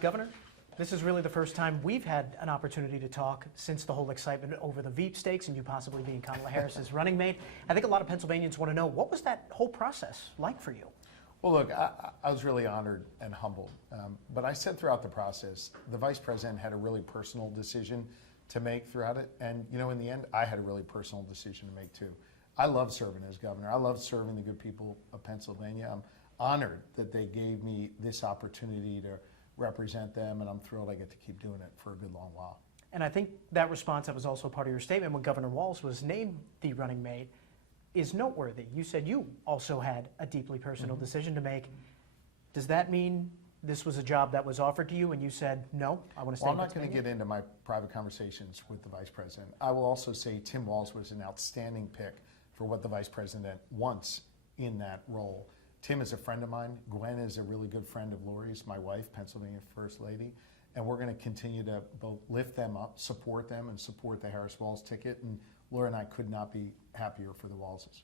Governor, this is really the first time we've had an opportunity to talk since the whole excitement over the veepstakes and you possibly being Kamala Harris's running mate. I think a lot of Pennsylvanians want to know, what was that whole process like for you? Well, look, I was really honored and humbled. But I said throughout the process, the vice president had a really personal decision to make throughout it. And, you know, in the end, I had a really personal decision to make, too. I love serving as governor. I love serving the good people of Pennsylvania. I'm honored that they gave me this opportunity to represent them, and I'm thrilled I get to keep doing it for a good long while. And I think that response that was also part of your statement when Governor Walz was named the running mate is noteworthy. You said you also had a deeply personal decision to make. Does that mean this was a job that was offered to you and you said, no, I want to stay in Pennsylvania? Well, I'm not going to get into my private conversations with the vice president. I will also say Tim Walz was an outstanding pick for what the vice president wants in that role. Tim is a friend of mine. Gwen is a really good friend of Lori's, my wife, Pennsylvania First Lady. And we're going to continue to both lift them up, support them, and support the Harris-Walz ticket. And Laura and I could not be happier for the Walzes.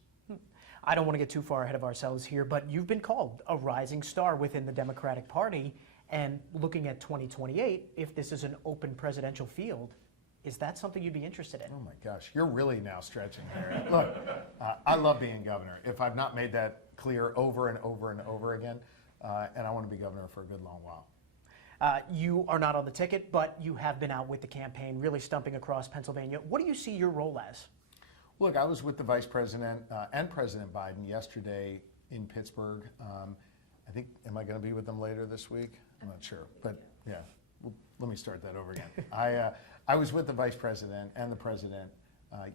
I don't want to get too far ahead of ourselves here, but you've been called a rising star within the Democratic Party. And looking at 2028, if this is an open presidential field, is that something you'd be interested in? Oh my gosh, you're really now stretching there. Look, I love being governor. If I've not made that clear over and over and over again, and I want to be governor for a good long while. You are not on the ticket, but you have been out with the campaign, really stumping across Pennsylvania. What do you see your role as? Look, I was with the Vice President and President Biden yesterday in Pittsburgh. I think, am I going to be with them later this week? I'm not sure, but yeah, well, let me start that over again. I was with the Vice President and the President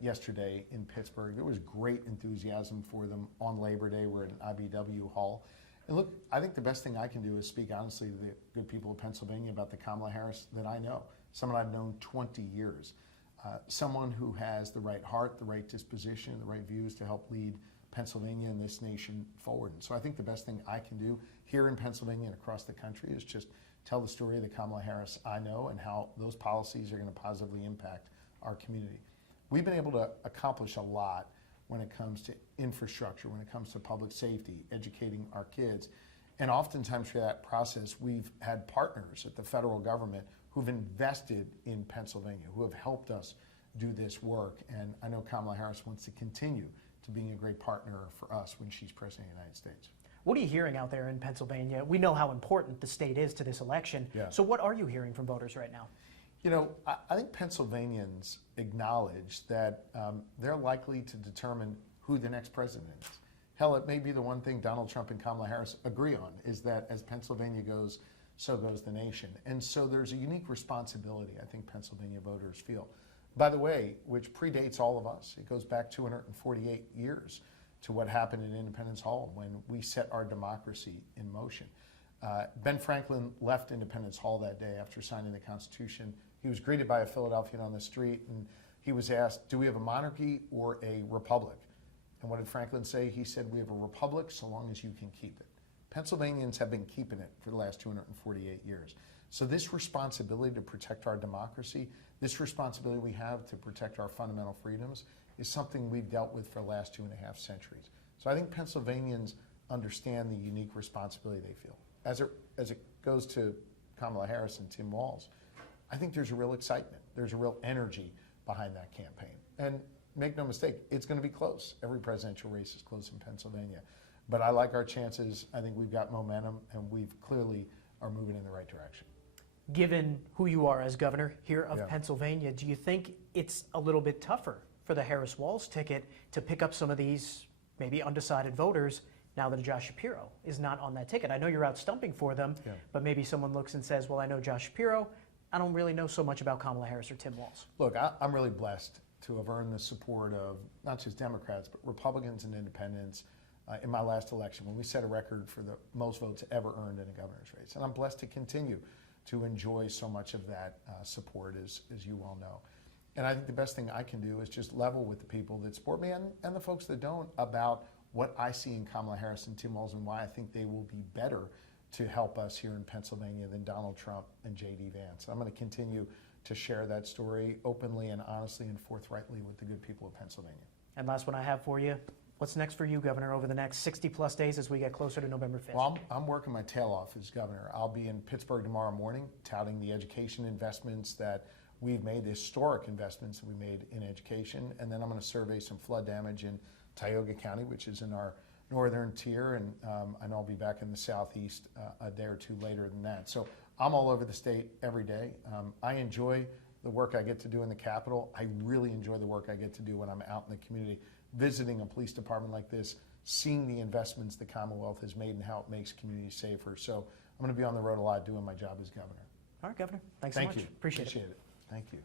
yesterday in Pittsburgh. There was great enthusiasm for them on Labor Day. We're at an IBW hall. And look, I think the best thing I can do is speak honestly to the good people of Pennsylvania about the Kamala Harris that I know, someone I've known 20 years, someone who has the right heart, the right disposition, the right views to help lead Pennsylvania and this nation forward. And so I think the best thing I can do here in Pennsylvania and across the country is just tell the story of the Kamala Harris I know and how those policies are going to positively impact our community. We've been able to accomplish a lot when it comes to infrastructure, when it comes to public safety, educating our kids. And oftentimes for that process, we've had partners at the federal government who've invested in Pennsylvania, who have helped us do this work. And I know Kamala Harris wants to continue to being a great partner for us when she's President of the United States. What are you hearing out there in Pennsylvania? We know how important the state is to this election. Yeah. So what are you hearing from voters right now? You know, I think Pennsylvanians acknowledge that they're likely to determine who the next president is. Hell, it may be the one thing Donald Trump and Kamala Harris agree on, is that as Pennsylvania goes, so goes the nation. And so there's a unique responsibility, I think Pennsylvania voters feel. By the way, which predates all of us. It goes back 248 years to what happened in Independence Hall when we set our democracy in motion. Ben Franklin left Independence Hall that day after signing the Constitution. He was greeted by a Philadelphian on the street, and he was asked, do we have a monarchy or a republic? And what did Franklin say? He said, we have a republic so long as you can keep it. Pennsylvanians have been keeping it for the last 248 years. So this responsibility to protect our democracy, this responsibility we have to protect our fundamental freedoms is something we've dealt with for the last 2.5 centuries. So I think Pennsylvanians understand the unique responsibility they feel. As it goes to Kamala Harris and Tim Walz, I think there's a real excitement. There's a real energy behind that campaign. And make no mistake, it's going to be close. Every presidential race is close in Pennsylvania. But I like our chances. I think we've got momentum, and we've clearly are moving in the right direction. Given who you are as governor here of Pennsylvania, do you think it's a little bit tougher for the Harris-Walz ticket to pick up some of these maybe undecided voters now that Josh Shapiro is not on that ticket? I know you're out stumping for them, but maybe someone looks and says, well, I know Josh Shapiro. I don't really know so much about Kamala Harris or Tim Walz. Look, I'm really blessed to have earned the support of not just Democrats, but Republicans and independents in my last election when we set a record for the most votes ever earned in a governor's race. And I'm blessed to continue to enjoy so much of that support, as you well know. And I think the best thing I can do is just level with the people that support me and the folks that don't about what I see in Kamala Harris and Tim Walz and why I think they will be better to help us here in Pennsylvania than Donald Trump and J.D. Vance. I'm going to continue to share that story openly and honestly and forthrightly with the good people of Pennsylvania. And last one I have for you, What's next for you, Governor, over the next 60-plus days as we get closer to November 5th? Well, I'm working my tail off as governor. I'll be in Pittsburgh tomorrow morning touting the education investments that we've made, the historic investments that we made in education, and then I'm going to survey some flood damage in Tioga County, which is in our northern tier, and I know I'll be back in the southeast a day or two later than that. So I'm all over the state every day. I enjoy the work I get to do in the Capitol. I really enjoy the work I get to do when I'm out in the community, visiting a police department like this, seeing the investments the Commonwealth has made and how it makes communities safer. So I'm going to be on the road a lot doing my job as governor. All right, Governor. Thanks so much. Thank you. Appreciate it. Thank you.